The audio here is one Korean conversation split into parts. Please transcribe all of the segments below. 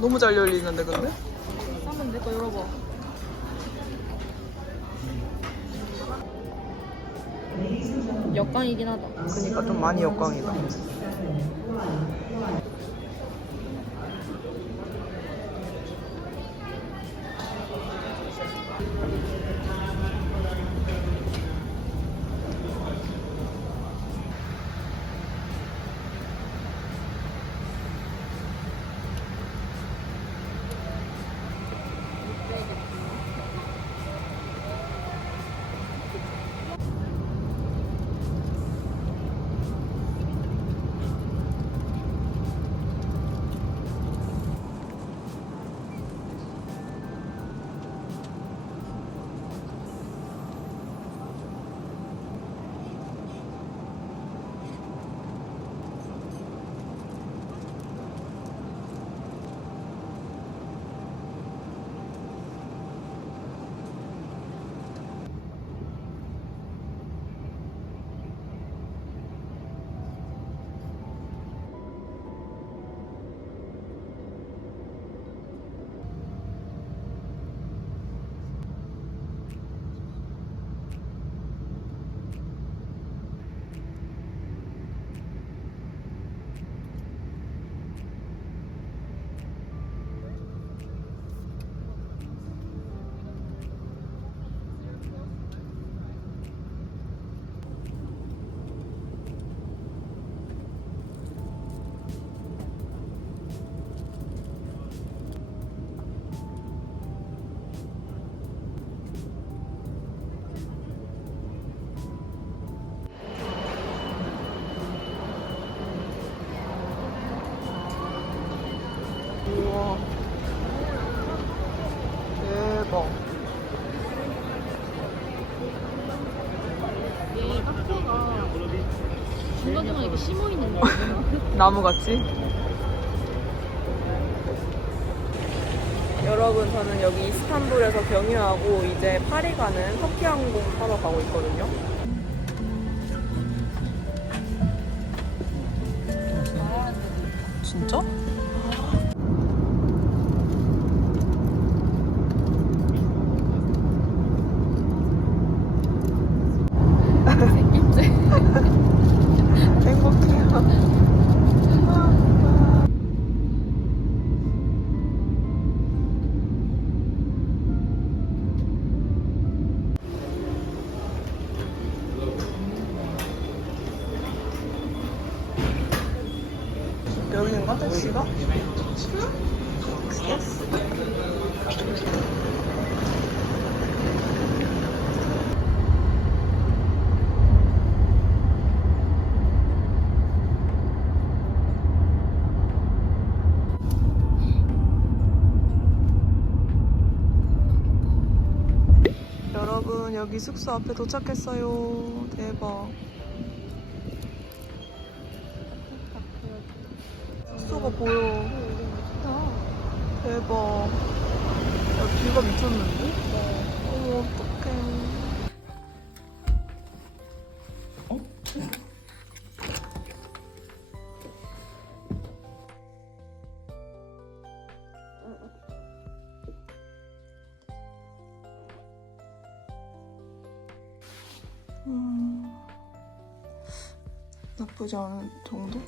너무 잘 열리는데 근데? 한번 내 거 열어봐. 역광이긴 하다. 그니까 좀 많이 역광이다. 우와. 대박. 얘 카페가 중간중간 이렇게 심어 있는 거. 나무같이? 여러분, 저는 여기 이스탄불에서 경유하고 이제 파리 가는 터키 항공 타러 가고 있거든요. 진짜? 생김새. 행복해요. 여기인가 택시가? 여러분, 여기 숙소 앞에 도착했어요. 대박. 숙소가 보여. 대박. 야, 뷰가 미쳤는데? 어머, 어떡해. 어? 나쁘지 않은 정도?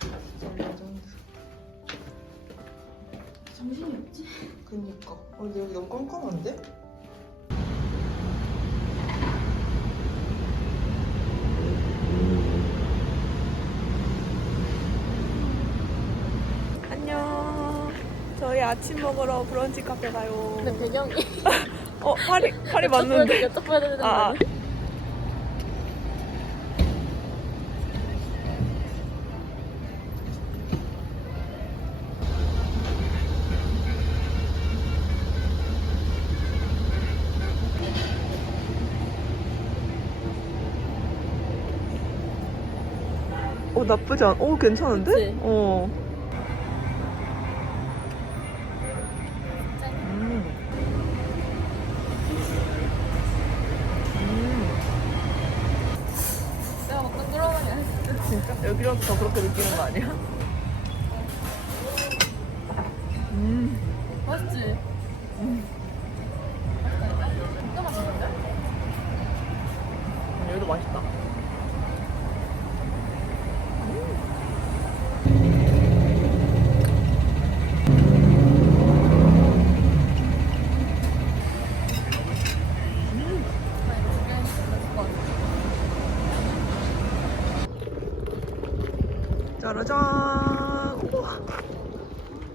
진짜 레전드. 정신이 없지? 그니까. 근데 여기 너무 깜깜한데? 안녕. 저희 아침 먹으러 브런치 카페 가요. 근데 배경이 파리 맞는데. 여쭤봐야 되는 거 아. 아니야? 나쁘지 않아. 괜찮은데? 그치? 어. 여기로도 더 그렇게 느끼는 거 아니야? 맛있지? 진짜 맛있는데? 여기도 맛있다. 짜라잔. 우와,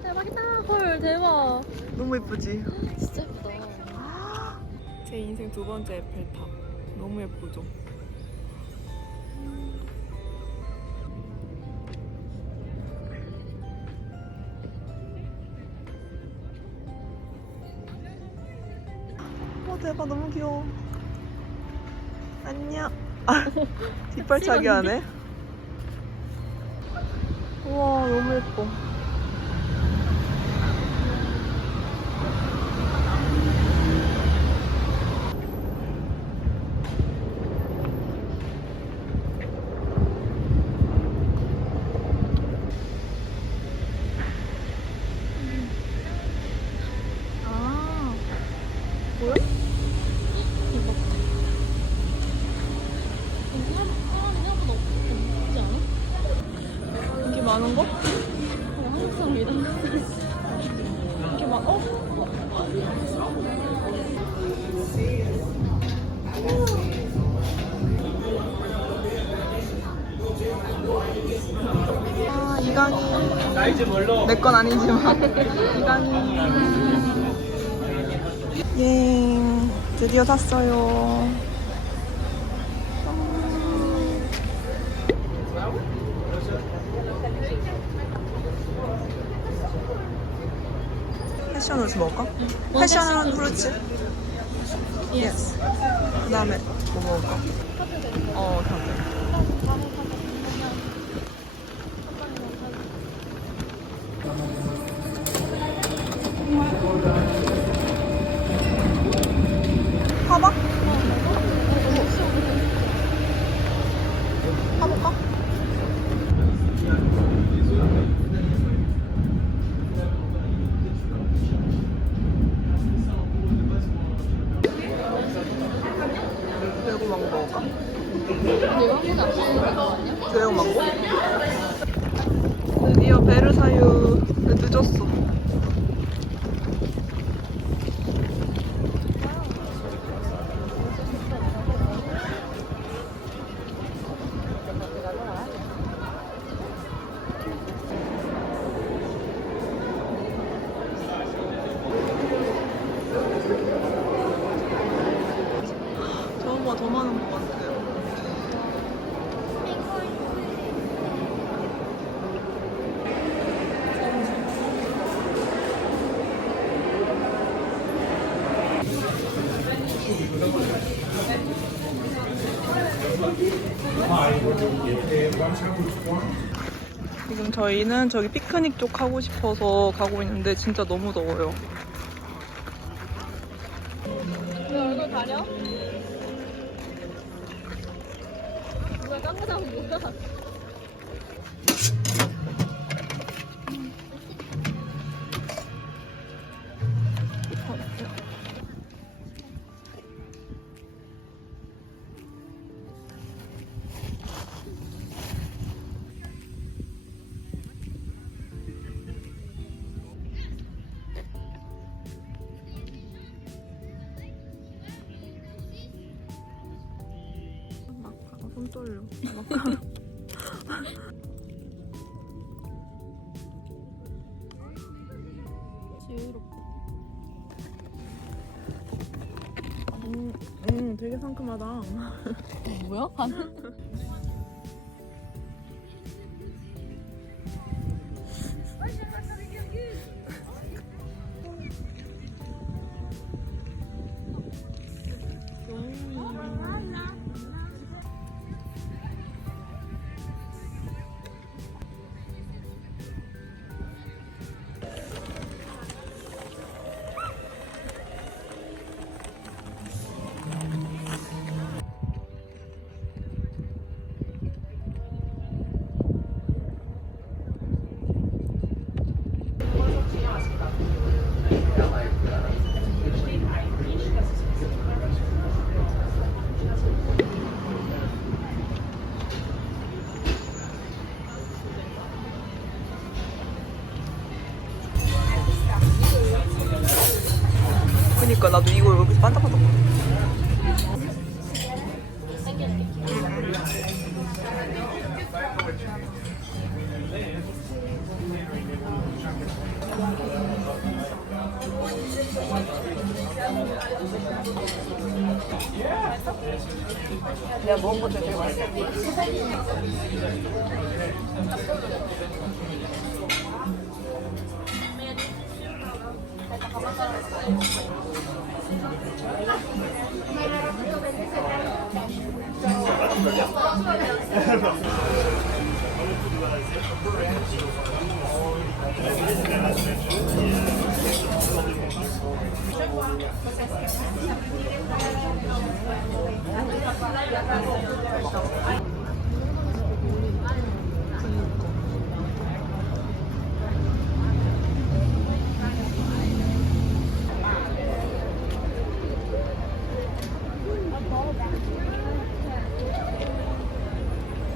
대박이다. 헐, 대박. 너무 예쁘지? 진짜 예쁘다. 제 인생 두 번째 에펠탑. 너무 예쁘죠? 대박, 너무 귀여워. 안녕. 아, 뒷발차기 하네. 우와, 너무 예뻐. 아, 뭐야? 이거. 생각보다 없지 않아? 인기 많은 거? 한국 사람이다. 인기 많, 어? 아, 이강인. 내 건 아니지만. 이강인. 예, 드디어 샀어요. 패션으로 먹을까? 패션은 프루츠. 예스. 그 다음에 뭐 먹을까? 다들. 사봐? 사볼까? 드래곤 망고 먹을까? 근데 이거 한국에 안 팔리는 거 아니야? 드래곤 망고? 드디어 베르사유. 늦었어. 저거보다 더 많은 것 같아요. 지금 저희는 저기 피크닉 쪽 하고 싶어서 가고 있는데 진짜 너무 더워요. 왜 얼굴 가려? 누가 깜짝 놀라. 손 떨려. 지혜롭다. 되게 상큼하다. 뭐야? 반? 반짝반짝. 내가 먹은 것 중에 제일 맛있어.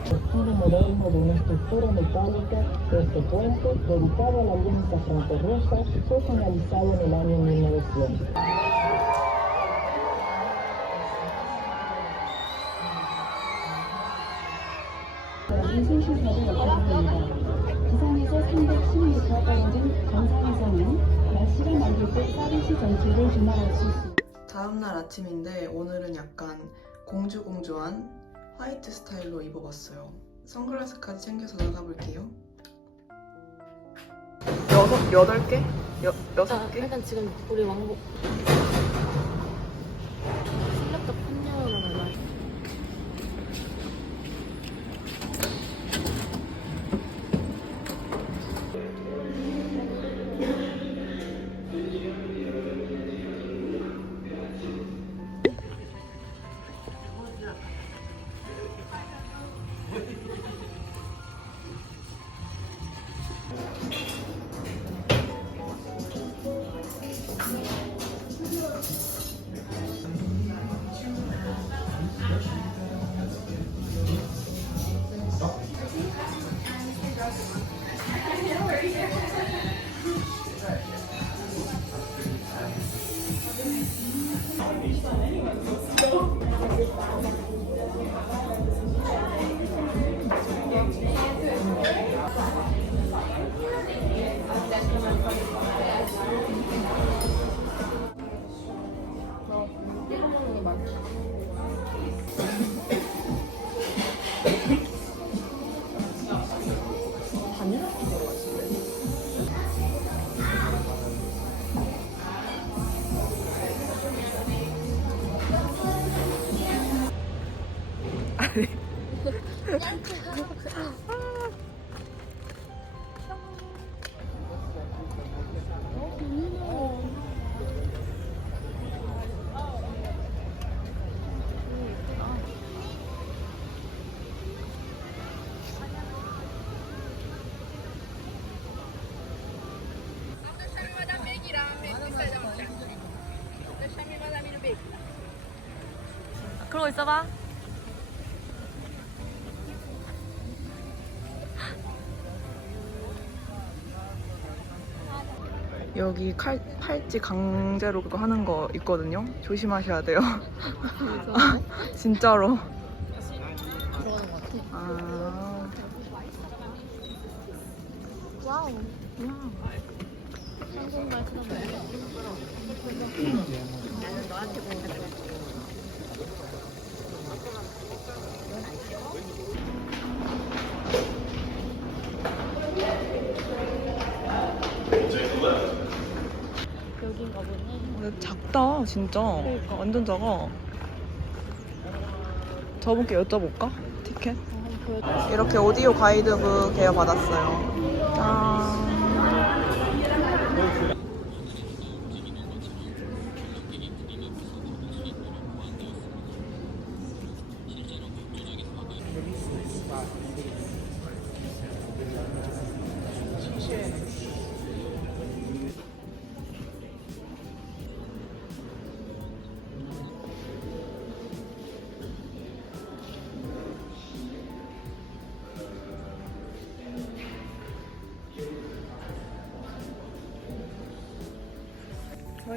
Estilo moderno de una estructura metálica de este puente dedicado a la alianza franco-rusa fue finalizado en el año 1900. 이순시설의 역할입니다. 지상에서 310m 떨어진 정상에서는 날씨가 맑을 때 파리시 전체를 주말할 수 있습니다. 다음날 아침인데 오늘은 약간 공주공주한 화이트 스타일로 입어봤어요. 선글라스까지 챙겨서 나가볼게요. 8개? 6개? 일단 지금 우리 왕복 슬랩도 판매하러 가야 그러고 있어봐. 여기 팔찌 강제로 그거 하는 거 있거든요. 조심하셔야 돼요. 진짜로. 들어가는 것 같아. 아. 와우. 한국말 쳐다봐. 나는 너한테 보는 여긴가 보네. 작다 진짜. 그러니까. 완전 작아. 저분께 여쭤볼까? 티켓? 한번 보여줘. 이렇게 오디오 가이드북 대여 받았어요. 짠.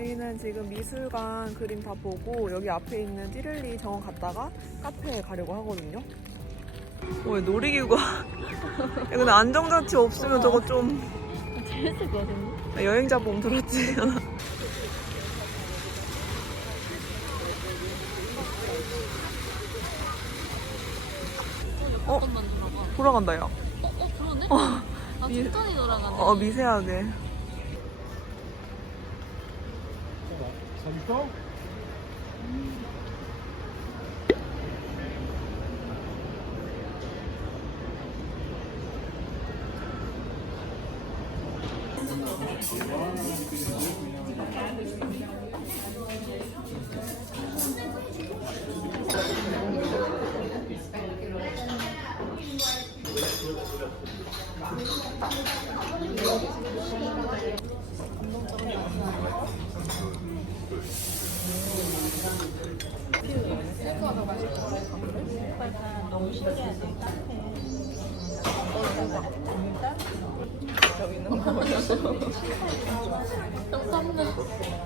저희는 지금 미술관 그림 다 보고 여기 앞에 있는 찌를리 정원 갔다가 카페에 가려고 하거든요. 놀이기구가 야, 근데 안정장치 없으면 저거 좀 재밌을 것 같은데? 여행자 봄 들었지. 잠깐만 돌아가. 돌아간다 야. 그러네? 아, 미- 천천히 돌아가네. 미세하게.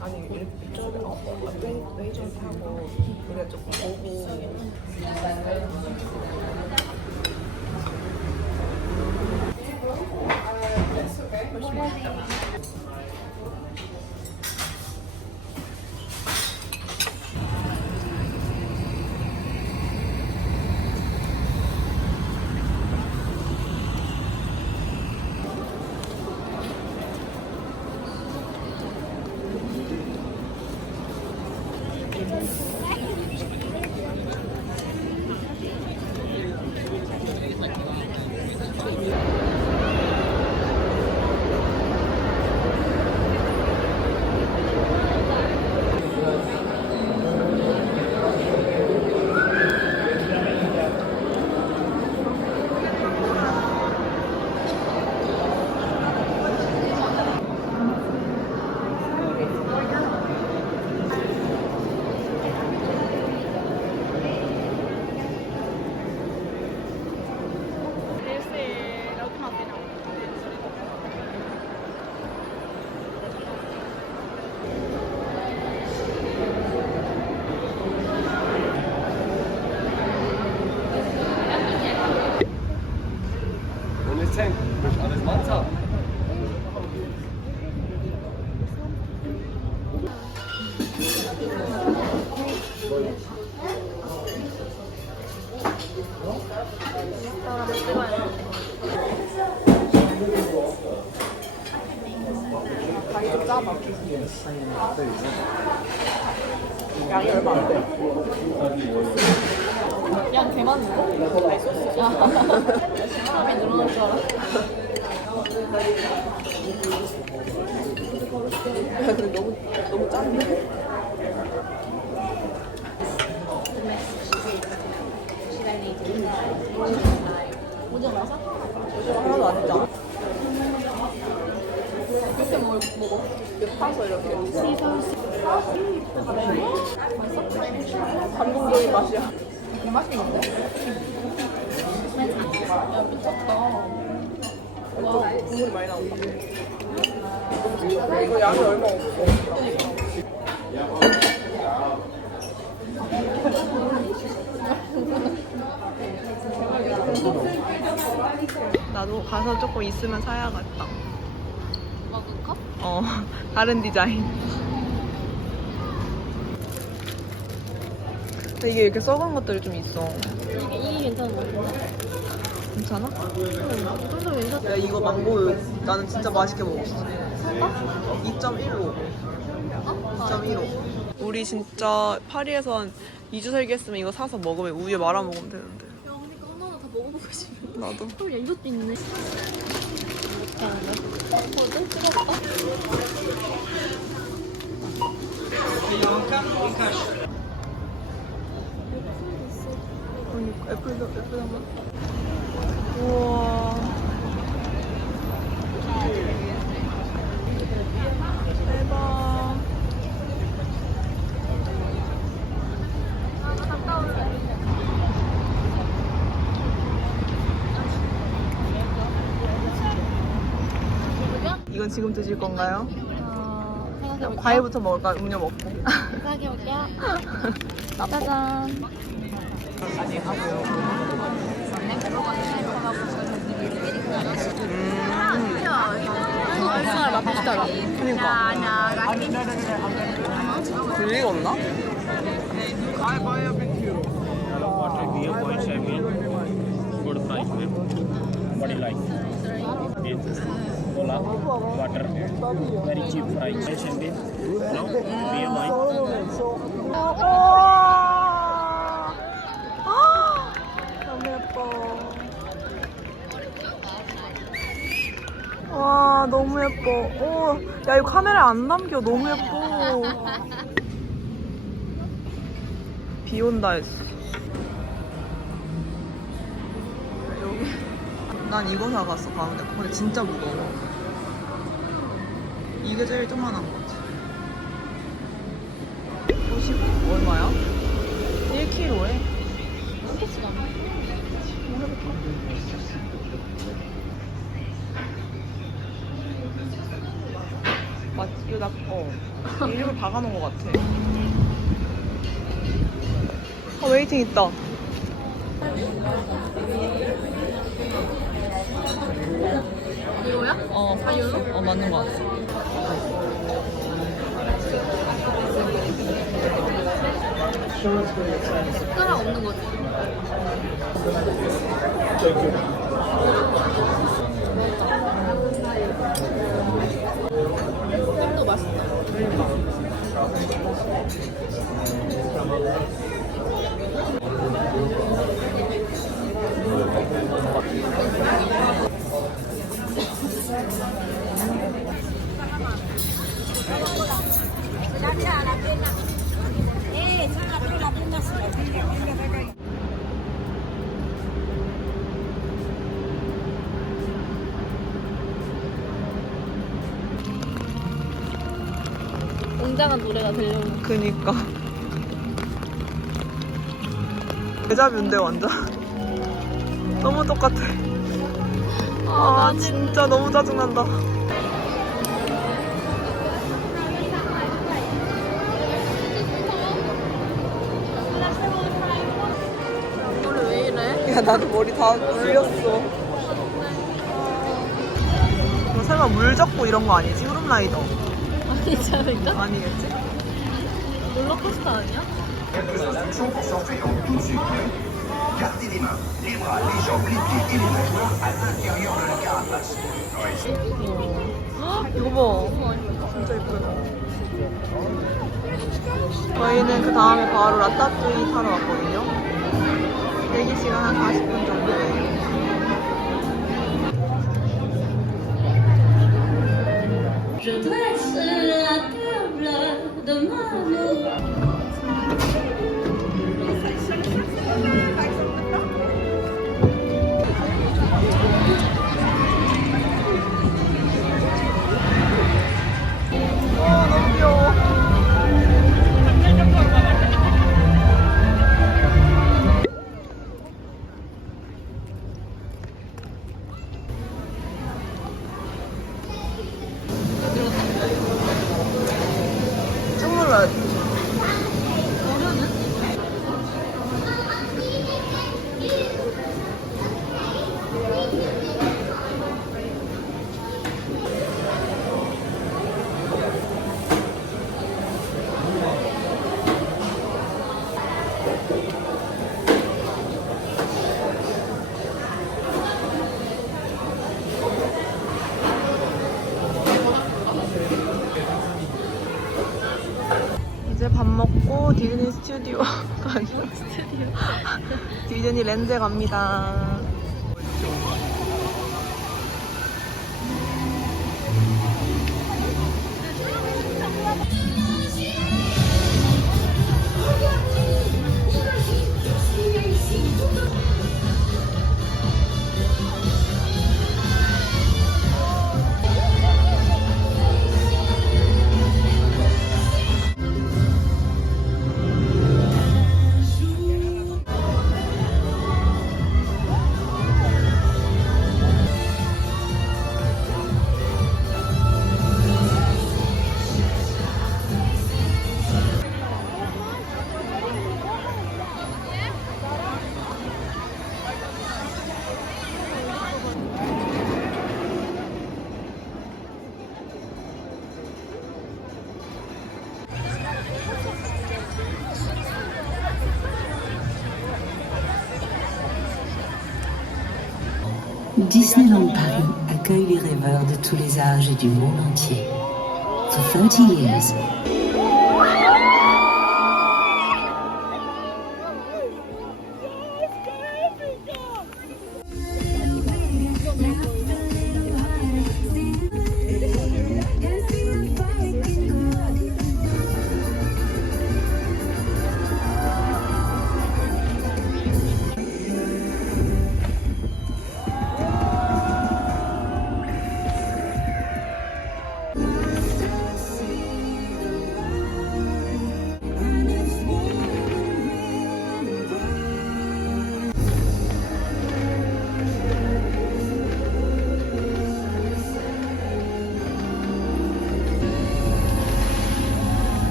아니 이쪽에 웨이저를 하고 우리가 조금 보고. 양이 얼마 안 돼. 양 개 많은데? 아니 소스. 사람이 늘어날 줄 알아. 야 근데 너무 짠데? 오징어 맛아? 하나도 안 했잖아. 이렇게 먹어. 파서 이렇게. 감동적인 맛이야. 개 맛있는데? 야, 미쳤다. 와, 국물이 많이 나온다. 이거 양이 얼마 없어. 나도 가서 조금 있으면 사야겠다. 마그컵? 다른 디자인. 근데 이게 이렇게 썩은 것들이 좀 있어. 이게 괜찮은 것 같은데? 괜찮아? 좀더 괜찮아. 야 이거 망고 나는 진짜 맛있게 먹었어. 2.15. 2.15. 우리 진짜 파리에서 한 2주 살기 했으면 이거 사서 먹으면 우유에 말아 먹으면 되는데. 야, 그러니까 하나하나 다 먹어보고 싶어. 나도. 헐, 야, 이것도 있네. 뭐지? 뜨겁다. 그러니까 애플도 한번. 우와. 대박. 이건 지금 드실 건가요? 제가 해볼게요. 과일부터 먹을까? 음료 먹고. 시작해볼게요. 짜잔. 맛 비슷하다. 그니까. 들리겠나? Water, beer, wine, champagne. Good price, ma'am. What do you like? Beer, cola, water. Very cheap price. Wine, champagne. No, beer, wine. 너무 예뻐. 와, 너무 예뻐. 오, 야, 이거 카메라에 안 남겨. 너무 예뻐. 비 온다 했어. 여기. 난 이거 사갔어, 가운데. 근데 진짜 무거워. 이게 제일 조그만한 거지. 50 얼마야? 1kg에? 스케치가 없네. 맞, 이거 나, 이름을 박아놓은 것 같아. 웨이팅 있다. 이거야? 4유로? 맞는 것 같아. 숟가락 없는 거지. 햄도 맛있다. 웅장한 노래가 들려오는. 그니까. 데자뷰인데, 완전. 너무 똑같아. 아, 진짜 너무 짜증난다. 노래 왜 이래? 야, 나도 머리 다 물렸어. 이거 설마 물 젓고 이런 거 아니지? 후룸라이더. 아니지 않을까? 아니겠지? 롤러코스터 아니야? 이거 봐. 진짜 예쁘다. 저희는 그 다음에 바로 라따뚜이 타러 왔거든요. 대기 시간 한 40분 정도예요. Je dresse la table de ma 너무 귀여워. 쭉 눌러야 돼. 이제 밥 먹고 디즈니 스튜디오가 아니라 디즈니 랜드에 갑니다. Disneyland Paris accueille les rêveurs de tous les âges et du monde entier. For 30 years,